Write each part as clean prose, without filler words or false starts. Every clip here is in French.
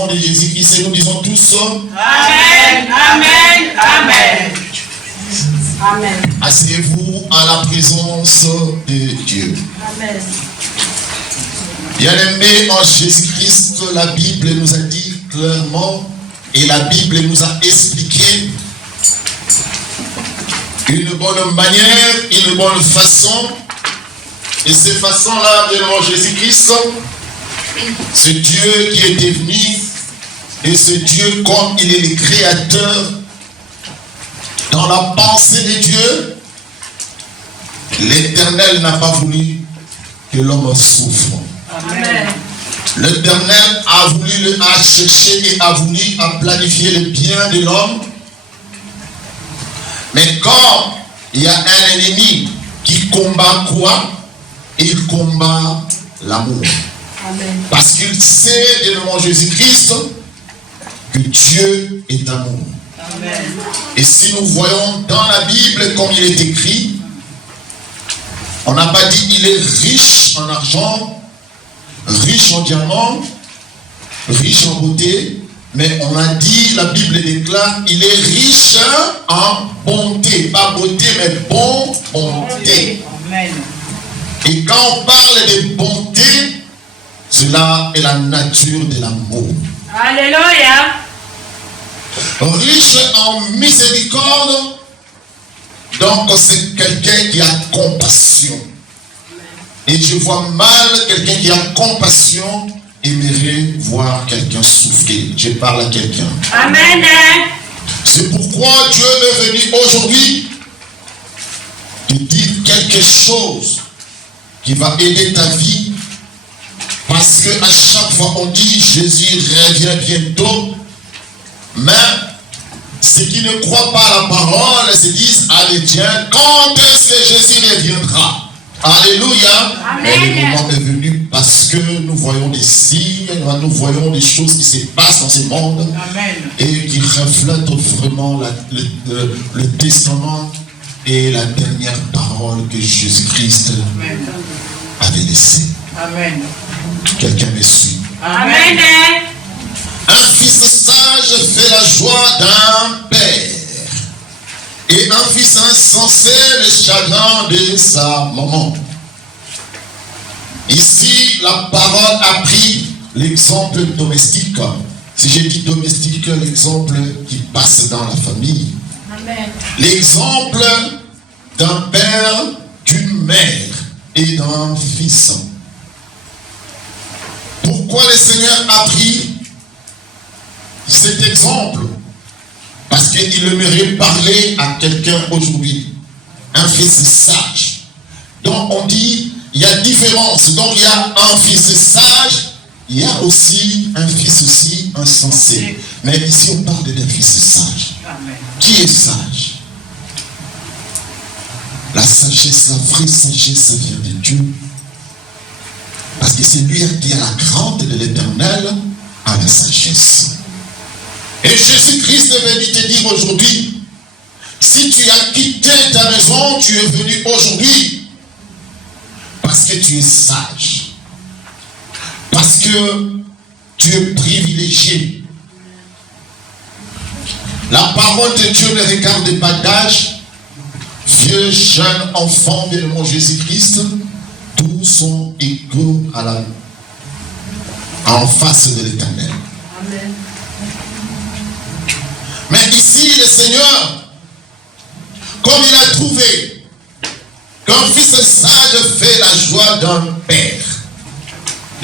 nom de Jésus-Christ et nous disons tous Amen, Amen, Amen. Amen. Asseyez-vous à la présence de Dieu. Amen. Bien-aimés en Jésus-Christ, la Bible nous a dit clairement et la Bible nous a expliqué une bonne manière, une bonne façon. Et ces façons-là, bien en Jésus-Christ, c'est Dieu qui était venu. Et c'est Dieu, comme il est le créateur, dans la pensée de Dieu, l'Éternel n'a pas voulu que l'homme souffre. Amen. L'Éternel a voulu chercher et a voulu planifier le bien de l'homme. Mais quand il y a un ennemi qui combat quoi? Il combat l'amour. Parce qu'il sait, devant Jésus-Christ, que Dieu est amour. Amen. Et si nous voyons dans la Bible comme il est écrit, on n'a pas dit il est riche en argent, riche en diamants, riche en beauté, mais on a dit, la Bible déclare, il est riche en bonté. Pas beauté, mais bonté. Amen. Et quand on parle de bonté, cela est la nature de l'amour. Alléluia. Riche en miséricorde, donc c'est quelqu'un qui a compassion. Et je vois mal quelqu'un qui a compassion aimerait voir quelqu'un souffrir. Je parle à quelqu'un. Amen. C'est pourquoi Dieu est venu aujourd'hui te dire quelque chose qui va aider ta vie. Parce que à chaque fois on dit Jésus revient bientôt. Mais ceux qui ne croient pas à la parole se disent, allez tiens, quand est-ce que Jésus reviendra? Alléluia. Amen. Et le moment est venu parce que nous voyons des signes, nous voyons des choses qui se passent dans ce monde. Amen. Et qui reflètent vraiment le testament et la dernière parole que Jésus-Christ avait laissée. Amen. Quelqu'un me suit. Amen. Un fils sage fait la joie d'un père. Et un fils insensé le chagrin de sa maman. Ici, la parole a pris l'exemple domestique. Si j'ai dit domestique, l'exemple qui passe dans la famille. Amen. L'exemple d'un père, d'une mère et d'un fils. Pourquoi le Seigneur a pris cet exemple? Parce qu'il aimerait parler à quelqu'un aujourd'hui. Un fils sage. Donc on dit, il y a différence. Donc il y a un fils sage, il y a aussi un fils aussi insensé. Mais ici on parle d'un fils sage. Amen. Qui est sage? La sagesse, la vraie sagesse, ça vient de Dieu. Parce que c'est lui qui a la crainte de l'Éternel à la sagesse. Et Jésus-Christ est venu te dire aujourd'hui, si tu as quitté ta maison, tu es venu aujourd'hui parce que tu es sage. Parce que tu es privilégié. La parole de Dieu ne regarde pas d'âge. Vieux, jeune, enfant, bien mon Jésus-Christ, tous sont égaux en face de l'Éternel. Amen. Mais ici, le Seigneur, comme il a trouvé qu'un fils sage fait la joie d'un père.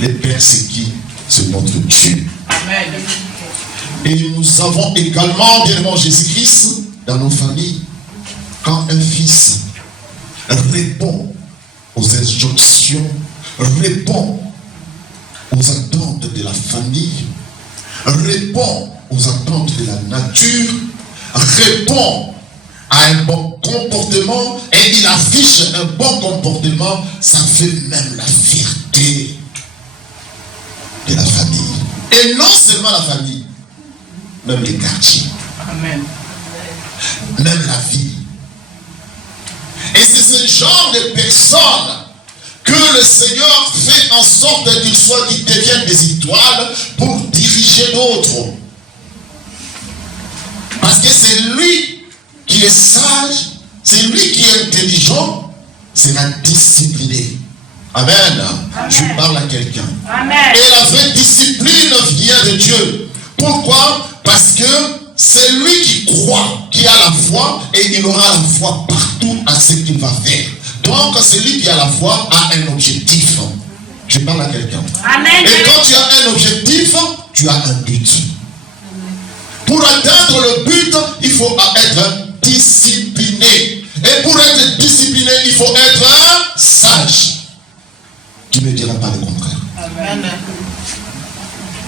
Le père, c'est qui? C'est notre Dieu. Amen. Et nous avons également, bien aimé Jésus-Christ, dans nos familles, quand un fils répond aux injonctions, répond aux attentes de la famille, répond aux attentes de la nature, répond à un bon comportement et il affiche un bon comportement, ça fait même la fierté de la famille. Et non seulement la famille, même les quartiers. Amen. Même la vie. Et c'est ce genre de personnes que le Seigneur fait en sorte qu'ils deviennent des étoiles pour diriger corriger d'autres. Parce que c'est lui qui est sage, c'est lui qui est intelligent, sera discipliné. Amen. Amen. Je parle à quelqu'un. Amen. Et la vraie discipline vient de Dieu. Pourquoi? Parce que c'est lui qui croit, qui a la foi, et il aura la foi partout à ce qu'il va faire. Donc, celui qui a la foi a un objectif. Je parle à quelqu'un. Amen. Et quand tu as un objectif, tu as un but. Pour atteindre le but, il faut être discipliné. Et pour être discipliné, il faut être sage. Tu ne me diras pas le contraire. Amen.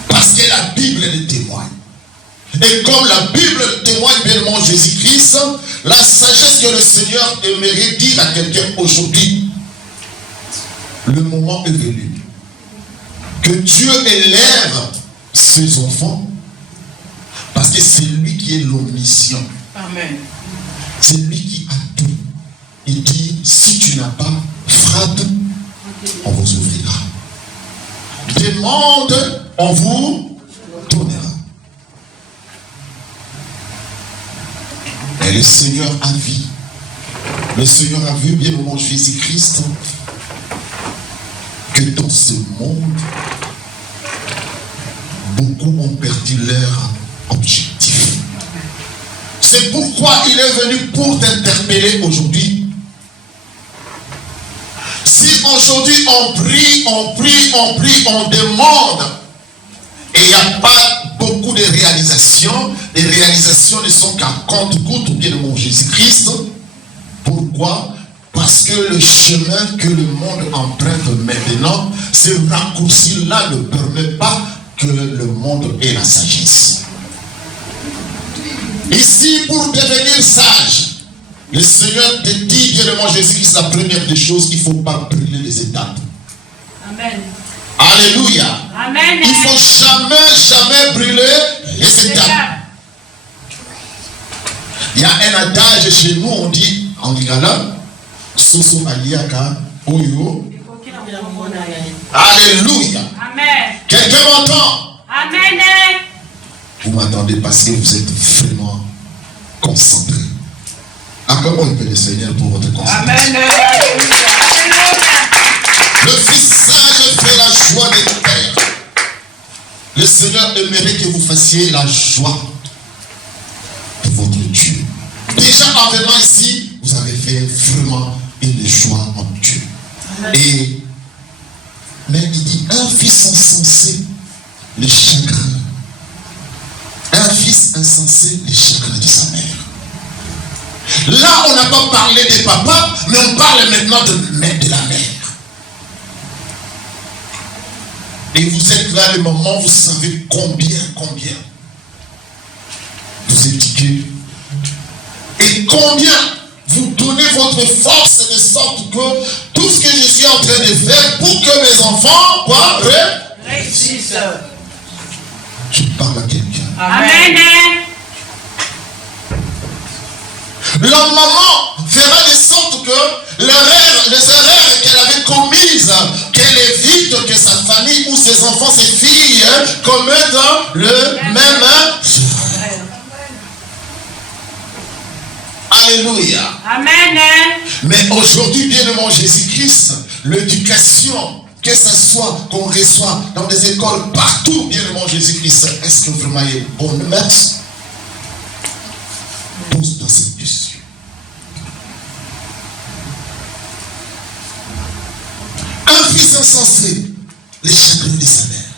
Parce que la Bible le témoigne. Et comme la Bible témoigne bien Jésus-Christ, la sagesse que le Seigneur aimerait dire à quelqu'un aujourd'hui, le moment est venu que Dieu élève ses enfants, parce que c'est lui qui est l'omniscient. Amen. C'est lui qui a tout. Il dit, si tu n'as pas, frappe, on vous ouvrira. Demande, on vous donnera. Et le Seigneur a vu. Le Seigneur a vu bien au nom de Jésus-Christ que dans ce monde, beaucoup ont perdu leur objectif. C'est pourquoi il est venu pour t'interpeller aujourd'hui. Si aujourd'hui on prie, on demande, et il n'y a pas beaucoup de réalisations, les réalisations ne sont qu'à compte-gouttes, bien de mon Jésus-Christ. Pourquoi? Parce que le chemin que le monde emprunte maintenant, ce raccourci-là ne permet pas que le monde ait la sagesse. Ici, pour devenir sage, le Seigneur te dit, bien de mon Jésus-Christ, la première des choses, il ne faut pas brûler les étapes. Amen. Alléluia. Amen. Il ne faut jamais brûler les étapes. Il y a un adage chez nous, on dit en lingala, Soso aliaka oyo. Alléluia. Amen. Quelqu'un m'entend? Amen. Vous m'attendez parce que vous êtes vraiment concentrés. Acclamons le Seigneur pour votre concentration. Amen. Le fils sage fait la joie des pères. Le Seigneur aimerait que vous fassiez la joie de votre Dieu. Déjà en venant ici, vous avez fait vraiment une joie en Dieu. Mais il dit, un fils insensé, le chagrin. Un fils insensé, le chagrin de sa mère. Là, on n'a pas parlé des papas, mais on parle maintenant de la mère. Et vous êtes là le moment, vous savez combien vous étiquez. Et combien vous donnez votre force de sorte que tout ce que je suis en train de faire pour que mes enfants réussissent. Je parle à quelqu'un. Amen. La maman fera de sorte que les erreurs qu'elle avait commises, qu'elle évite que sa famille ou ses enfants, ses filles commettent le même. Alléluia. Amen. Mais aujourd'hui, bien aimé Jésus-Christ, l'éducation, que ce soit qu'on reçoit dans des écoles partout, bien aimé Jésus-Christ, est-ce que vraiment il est bon de mettre? Pose dans cette question. Un fils insensé, les chagrins de sa mère.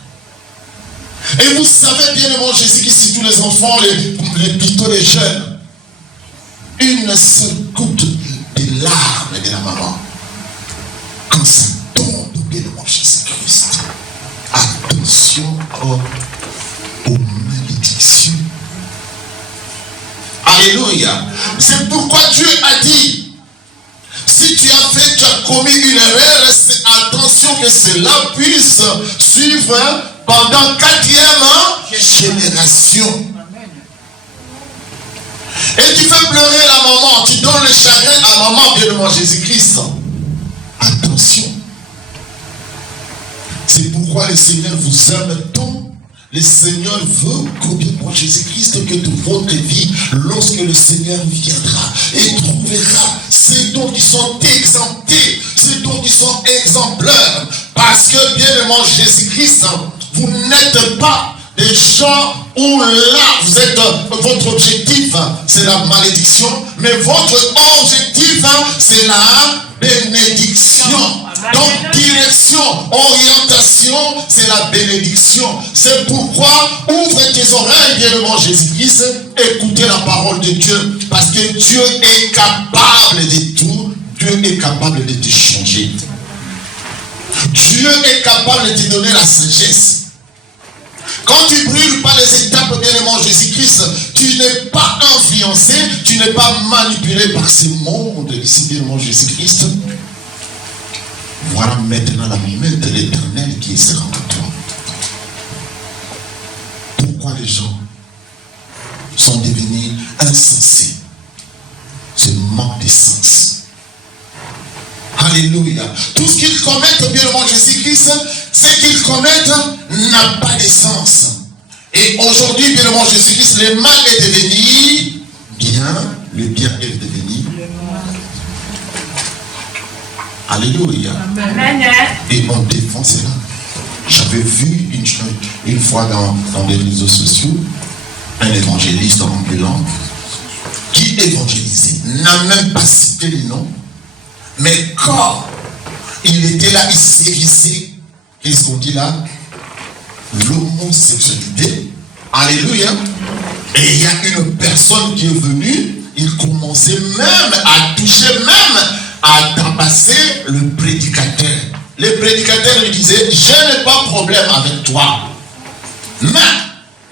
Et vous savez bien aimé Jésus-Christ, tous les enfants, plutôt les jeunes, une seule goutte de larmes de la maman, quand ça tombe bien de mon Jésus-Christ, attention aux malédictions. Alléluia. C'est pourquoi Dieu a dit, si tu as commis une erreur, attention que cela puisse suivre pendant 4e génération. Et tu fais pleurer la maman, tu donnes le chagrin à maman, bien de mon Jésus-Christ. Attention. C'est pourquoi le Seigneur vous aime tant le Seigneur veut qu'au bien pour Jésus-Christ, que de votre vie, lorsque le Seigneur viendra et trouvera ceux dont ils sont exemptés, ceux dont ils sont exemplaires, parce que bien aimé Jésus-Christ, vous n'êtes pas des gens où là, vous êtes, votre objectif, c'est la malédiction, mais votre objectif, c'est la bénédiction. Donc, direction, orientation, c'est la bénédiction. C'est pourquoi, ouvre tes oreilles, bien-aimé Jésus-Christ, écoutez la parole de Dieu, parce que Dieu est capable de tout, Dieu est capable de te changer. Dieu est capable de te donner la sagesse. Quand tu brûles pas les étapes, bien-aimé Jésus-Christ, tu n'es pas influencé, tu n'es pas manipulé par ce monde ici, bien-aimé Jésus-Christ. Voilà maintenant la main de l'Éternel qui est sur toi. Pourquoi les gens sont devenus insensés? Ce manque de sens. Alléluia. Tout ce qu'ils commettent, bien-aimé Jésus-Christ, ce qu'ils commettent n'a pas de sens. Et aujourd'hui, bien-aimé Jésus-Christ, le mal est devenu bien, le bien est devenu mal. Alléluia. Amen. Et on défend cela. J'avais vu une fois dans les réseaux sociaux un évangéliste ambulant qui évangélisait, n'a même pas cité le nom, mais quand il était là, il sévissait, qu'est-ce qu'on dit là? L'homosexualité. Alléluia. Et il y a une personne qui est venue, il commençait même à toucher, même à tabasser le prédicateur. Le prédicateur lui disait, je n'ai pas de problème avec toi, mais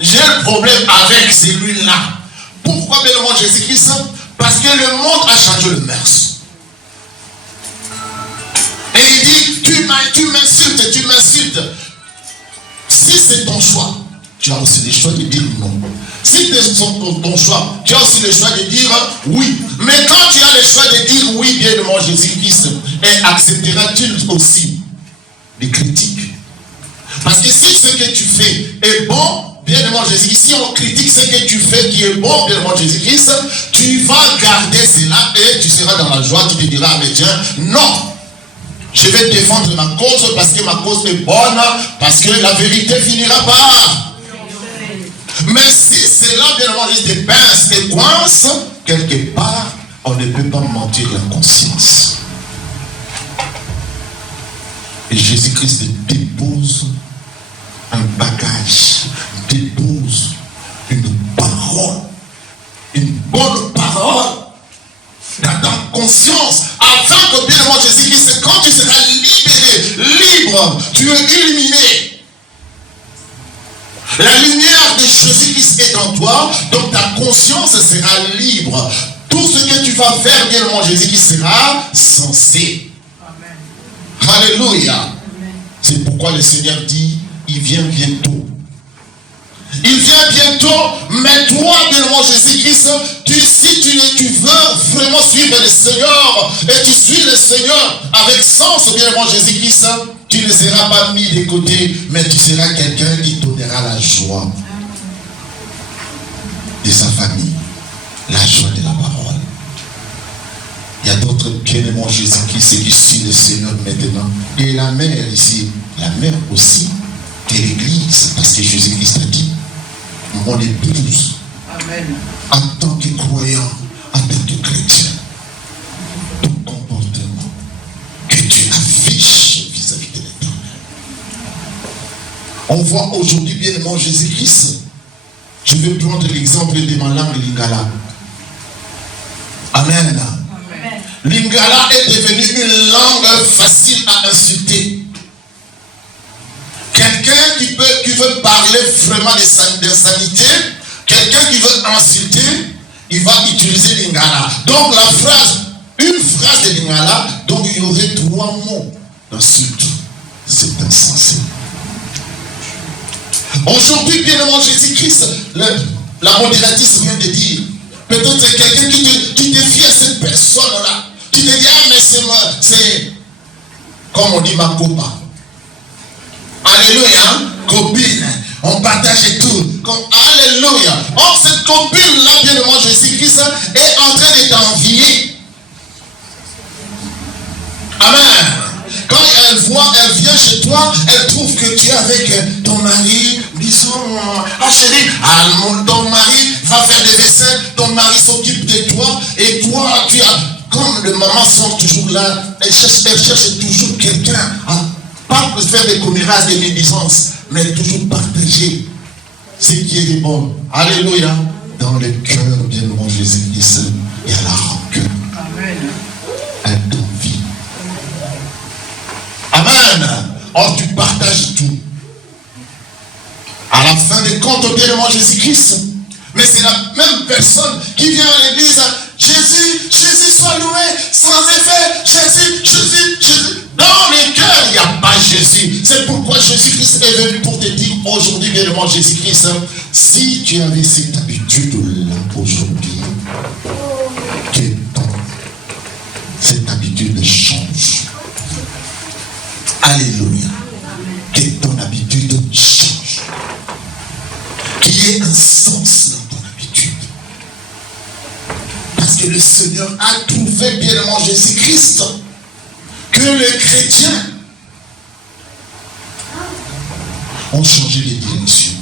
j'ai un problème avec celui-là. Pourquoi, bien aimé Jésus-Christ? Parce que le monde a changé le mœurs. Et il dit, tu m'insultes. Si c'est ton choix, tu as aussi le choix de dire non. Si c'est ton choix, tu as aussi le choix de dire oui. Mais quand tu as le choix de dire oui, bien aimé Jésus-Christ, et accepteras-tu aussi les critiques? Parce que si ce que tu fais est bon, bien aimé Jésus-Christ, si on critique ce que tu fais qui est bon, bien aimé Jésus-Christ, tu vas garder cela et tu seras dans la joie, tu te diras, mais tiens, non, je vais défendre ma cause parce que ma cause est bonne, parce que la vérité finira par. Mais si cela, bien aimé Jésus, te pince et coince, quelque part, on ne peut pas mentir la conscience. Et Jésus-Christ dépose un bagage, dépose une parole, une bonne parole dans ta conscience, afin que, bien aimé Jésus-Christ, quand tu seras libéré, libre, tu es illuminé. La lumière de Jésus-Christ est en toi, donc ta conscience sera libre. Tout ce que tu vas faire, bien aimé Jésus-Christ, sera sensé. Amen. Alléluia. C'est pourquoi le Seigneur dit, il vient bientôt. Il vient bientôt, mais toi, bien aimé Jésus-Christ, si tu veux vraiment suivre le Seigneur, et tu suis le Seigneur avec sens, bien aimé Jésus-Christ, tu ne seras pas mis de côté, mais tu seras quelqu'un qui donnera la joie de sa famille, la joie de la parole. Il y a d'autres bien-aimés Jésus-Christ qui suivent le Seigneur maintenant. Et la mère ici, la mère aussi de l'Église, parce que Jésus-Christ a dit, mon épouse, amen, en tant que croyant, en tant que chrétien, ton comportement que tu affiches vis-à-vis de l'Éternel. On voit aujourd'hui, bien-aimé Jésus-Christ, je vais prendre l'exemple de ma langue lingala. Amen. Lingala est devenue une langue facile à insulter. Quelqu'un qui veut parler vraiment d'insanité, quelqu'un qui veut insulter, il va utiliser lingala. Donc une phrase de lingala, donc il y aurait 3 mots d'insulte. C'est insensé. Aujourd'hui, bien aimé Jésus-Christ, la modératrice vient de dire, peut-être c'est quelqu'un qui te fie à cette personne-là. Tu te dis, ah, mais c'est comme on dit, ma copa. Alléluia, copine. On partageait tout. Comme, alléluia. Or, cette copine-là, bien aimé Jésus-Christ, est en train de t'envier. Amen. Quand elle vient chez toi, elle trouve que tu es avec ton mari, disons, ah chérie, ton mari va faire des dessins, ton mari s'occupe de toi, et toi, tu as, comme les mamans sont toujours là, elles cherchent toujours quelqu'un, pas pour faire des commérages, des médisances, mais toujours partager ce qui est bon. Alléluia. Dans le cœur, bien aimé Jésus-Christ, il y a la rancœur. Amen. Elle t'envie. Amen. Or, tu partages tout. À la fin des comptes, bien aimé Jésus-Christ. Mais c'est la même personne qui vient à l'église. Jésus soit loué, sans effet. Jésus. Dans le cœur, il n'y a pas Jésus. C'est pourquoi Jésus-Christ est venu pour te dire aujourd'hui, bien aimé Jésus-Christ, si tu avais cette habitude-là aujourd'hui, que cette habitude change. Alléluia. Que ton habitude change. Qu'il y ait un sens dans ton habitude. Parce que le Seigneur a trouvé, bien aimé Jésus-Christ, que les chrétiens ont changé de direction.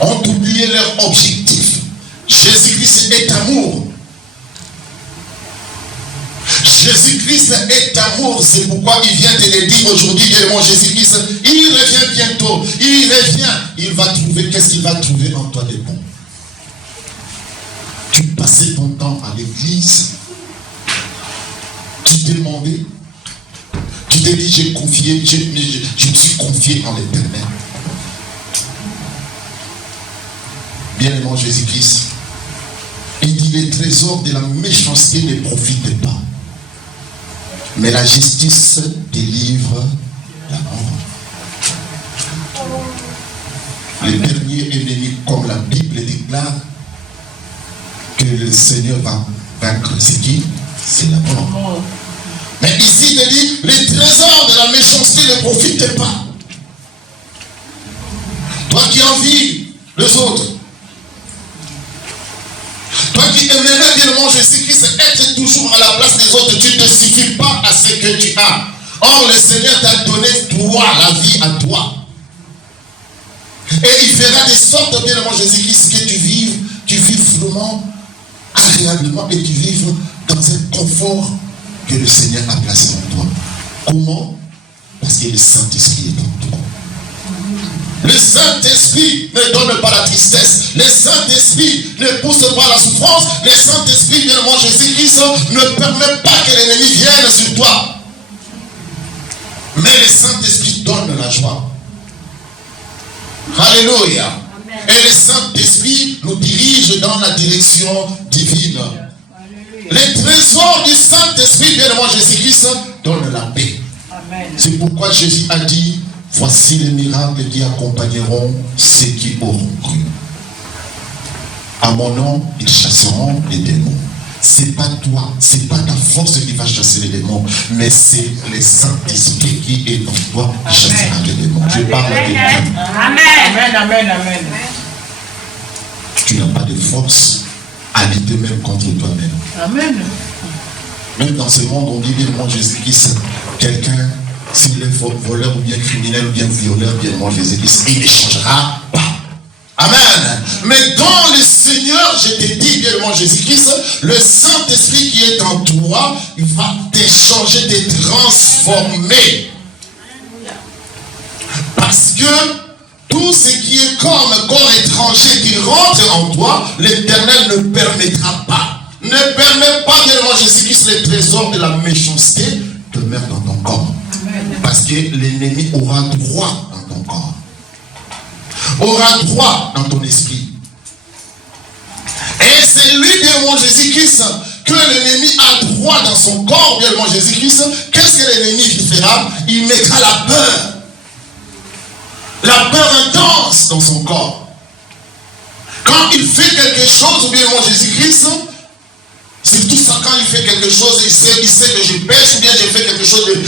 Ont oublié leur objectif. Jésus-Christ est amour. Jésus-Christ est amour, c'est pourquoi il vient te le dire aujourd'hui, bien aimé Jésus-Christ, il revient bientôt, il va trouver, qu'est-ce qu'il va trouver en toi de bon? Tu passais ton temps à l'église, tu demandais, tu t'es dit, je me suis confié en l'Éternel. Bien aimé Jésus-Christ, il dit, les trésors de la méchanceté ne profitent pas. Mais la justice délivre la mort. Le dernier ennemi, comme la Bible déclare, que le Seigneur va vaincre, c'est qui? C'est la mort. Mais ici, il dit, les trésors de la méchanceté ne profitent pas. Toi qui envies les autres, toi qui aimerais bien le Jésus-Christ être toujours à la place des autres, tu ne te suffis pas à ce que tu as. Or, le Seigneur t'a donné toi, la vie à toi. Et il fera de sorte, bien le Jésus-Christ, que tu vives vraiment, agréablement, et tu vives dans un confort que le Seigneur a placé en toi. Comment? Parce que le Saint-Esprit est en toi. Le Saint-Esprit ne donne pas la tristesse. Le Saint-Esprit ne pousse pas la souffrance. Le Saint-Esprit, bien aimé Jésus-Christ, ne permet pas que l'ennemi vienne sur toi. Mais le Saint-Esprit donne la joie. Alléluia. Et le Saint-Esprit nous dirige dans la direction divine. Les trésors du Saint-Esprit, bien aimé Jésus-Christ, donnent la paix. C'est pourquoi Jésus a dit, voici les miracles qui accompagneront ceux qui auront cru. À mon nom, ils chasseront les démons. C'est pas toi, c'est pas ta force qui va chasser les démons, mais c'est le Saint-Esprit qui est en toi qui chassera les démons. Je parle à quelqu'un. Amen. Tu n'as pas de force à lutter même contre toi-même. Amen. Même dans ce monde, on dit bien le monde Jésus-Christ, quelqu'un, s'il est voleur ou bien criminel ou bien violeur, bien le monde Jésus-Christ, il ne changera pas. Amen. Mais dans le Seigneur, je te dis, bien le monde Jésus-Christ, le Saint-Esprit qui est en toi, il va t'échanger, te transformer. Parce que tout ce qui est comme corps étranger qui rentre en toi, l'Éternel ne permettra pas. Ne permet pas, bien le monde Jésus-Christ, les trésors de la méchanceté demeurent dans ton corps. Parce que l'ennemi aura droit dans ton corps. Aura droit dans ton esprit. Et c'est lui, bien mon Jésus-Christ, que l'ennemi a droit dans son corps, bien mon Jésus-Christ. Qu'est-ce que l'ennemi fera? Il mettra la peur. La peur intense dans son corps. Quand il fait quelque chose, bien mon Jésus-Christ, c'est tout ça, quand il fait quelque chose, il sait que je pêche, ou bien je fais quelque chose de...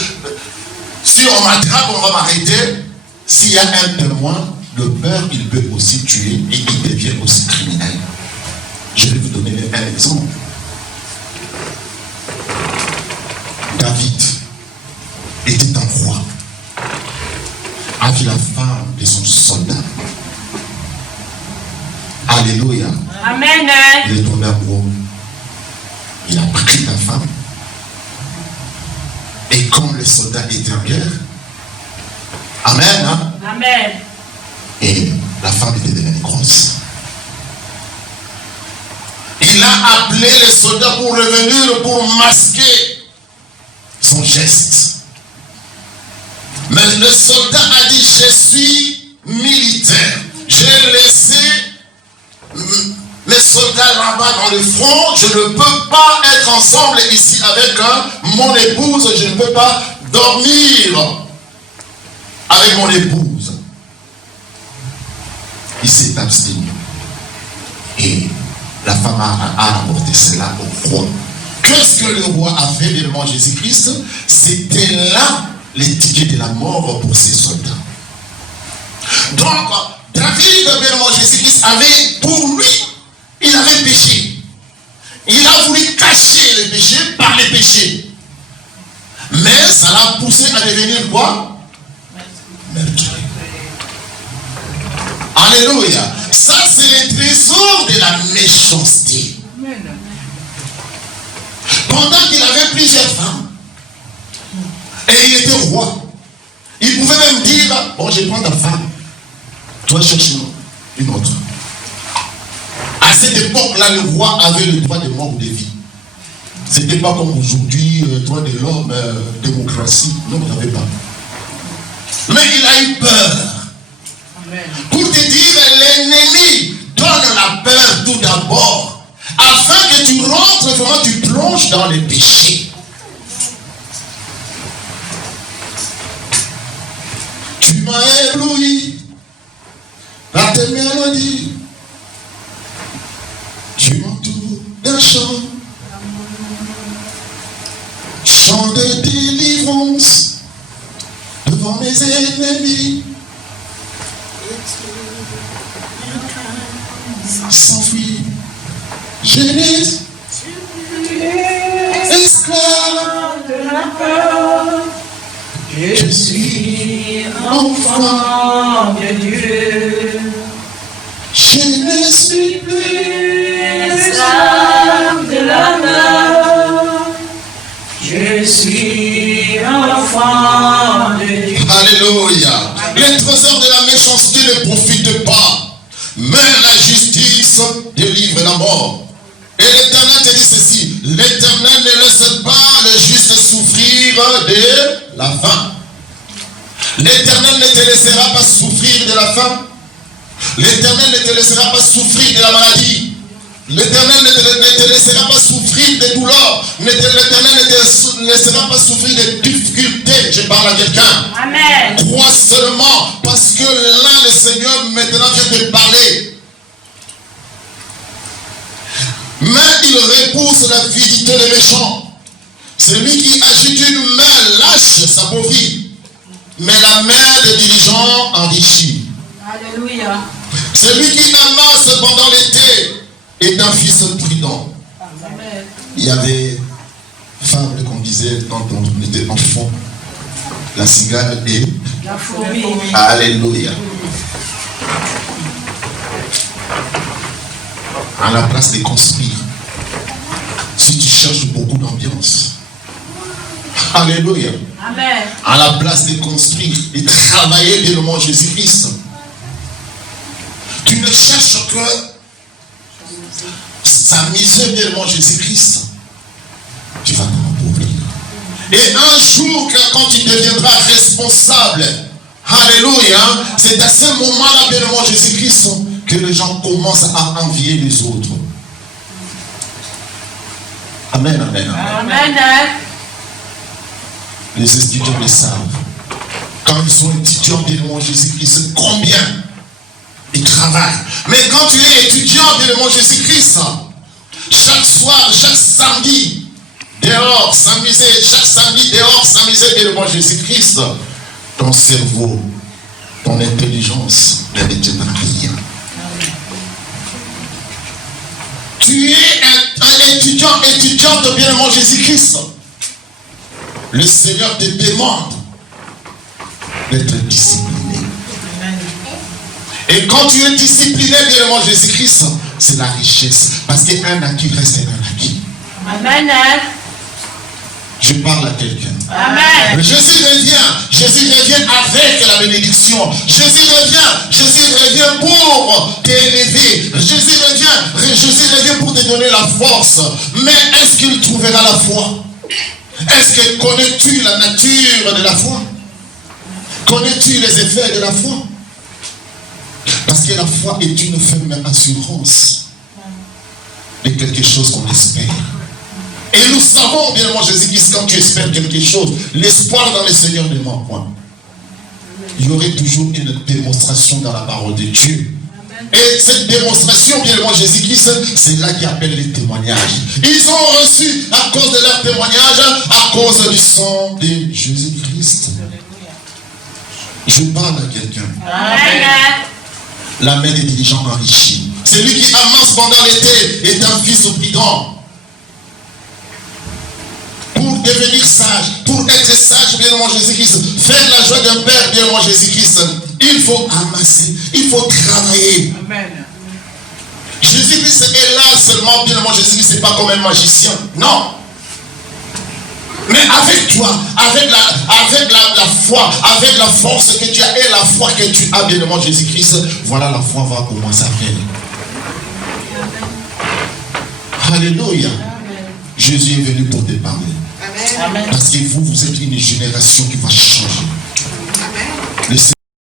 Si on m'attrape, on va m'arrêter. S'il y a un témoin, le peur, il peut aussi tuer et il devient aussi criminel. Je vais vous donner un exemple. David était un roi, avait la femme de son soldat. Alléluia. Amen. Il est tombé amoureux. Il a pris la femme. Et comme le soldat était en guerre, amen, hein? Amen. Et la femme était devenue grosse. Il a appelé les soldats pour revenir, pour masquer son geste. Mais le soldat a dit, je suis militaire. J'ai laissé les soldats là-bas dans le front. Je ne peux pas être ensemble ici avec mon épouse. Je ne peux pas dormir avec mon épouse. Il s'est abstenu. Et la femme a apporté cela au roi. Qu'est-ce que le roi a fait, réellement Jésus-Christ? C'était là les tickets de la mort pour ses soldats. Donc, David, réellement Jésus-Christ, avait, pour lui, il avait péché. Il a voulu cacher les péchés par les péchés. Mais ça l'a poussé à devenir quoi? Meurtrier. Alléluia. Ça, c'est le trésor de la méchanceté. Pendant qu'il avait plusieurs femmes, et il était roi, il pouvait même dire, bon, je prends ta femme, toi cherche une autre. À cette époque-là, le roi avait le droit de mort ou de vie. Ce n'était pas comme aujourd'hui, droit de l'homme, démocratie. Non, il n'avait pas. Mais il a eu peur. Pour te dire, l'ennemi donne la peur tout d'abord, afin que tu rentres, vraiment tu plonges dans les péchés. Tu m'as ébloui par tes mélodies. Tu m'entoures d'un chant, chant de délivrance devant mes ennemis. S'enfuir, jeunesse, esclave De la peur, je suis enfant de Dieu. je ne suis plus Esclave de la peur, je suis enfant de Dieu. Alléluia. Les trésors de la méchanceté ne profitent pas. Mais la justice délivre la mort. Et l'Éternel te dit ceci: l'Éternel ne laisse pas le juste souffrir de la faim. L'Éternel ne te laissera pas souffrir de la faim. L'Éternel ne te laissera pas souffrir de la maladie. L'Éternel ne te laissera pas souffrir des douleurs. L'Éternel ne te laissera pas souffrir des difficultés. Je parle à quelqu'un. Amen. Crois seulement, parce que là, le Seigneur maintenant vient te parler. Mais il repousse l'avidité des méchants. Celui qui agite une main lâche s'appauvrit, mais la main des diligents enrichit. Alléluia. Celui qui amasse pendant l'été est un fils prudent. Amen. Il y avait fable qu'on disait quand on était enfant, la cigale et La fourmi. Alléluia. À la place de construire, si tu cherches beaucoup d'ambiance, alléluia. Amen. À la place de construire et travailler réellement Jésus-Christ, tu ne cherches que s'amuser réellement Jésus-Christ, tu vas t'appauvrir. Et un jour, quand tu deviendras responsable, alléluia, c'est à ce moment-là, réellement Jésus-Christ, que les gens commencent à envier les autres. Amen, amen, amen. Amen. Les étudiants le savent. Quand ils sont étudiants réellement Jésus-Christ, combien ils travaillent. Mais quand tu es étudiant réellement Jésus-Christ, chaque soir, chaque samedi, dehors, s'amuser, chaque samedi, dehors, s'amuser réellement Jésus-Christ, ton cerveau, ton intelligence ne détiendra rien. Tu es un étudiant de bien-aimant Jésus-Christ. Le Seigneur te demande d'être discipliné. Et quand tu es discipliné, bien-aimant Jésus-Christ, c'est la richesse. Parce qu'un acquis reste un acquis. Amen. Je parle à quelqu'un. Amen. Jésus revient avec la bénédiction. Jésus revient pour t'élever. Jésus revient pour te donner la force. Mais est-ce qu'il trouvera la foi? Est-ce que connais-tu la nature de la foi? Connais-tu les effets de la foi? Parce que la foi est une ferme assurance de quelque chose qu'on espère. Et nous savons, bien moi Jésus-Christ, quand tu espères quelque chose, l'espoir dans le Seigneur ne ment point. Il y aurait toujours une démonstration dans la parole de Dieu. Et cette démonstration, bien moi Jésus-Christ, c'est là qui appelle les témoignages. Ils ont reçu, à cause de leur témoignage, à cause du sang de Jésus-Christ. Je parle à quelqu'un. La main des diligents enrichit. Celui qui amasse pendant l'été est un fils prudent. Pour devenir sage, pour être sage, bien moi Jésus-Christ, faire la joie d'un père, bien moi Jésus-Christ, il faut amasser, il faut travailler. Amen. Jésus-Christ est là seulement, bien moi Jésus-Christ, c'est pas comme un magicien. Non. Mais avec toi, avec la foi, avec la force que tu as et la foi que tu as, bien moi Jésus-Christ, voilà, la foi va commencer à faire. Alléluia. Jésus est venu pour te parler. Amen. Parce que vous êtes une génération qui va changer.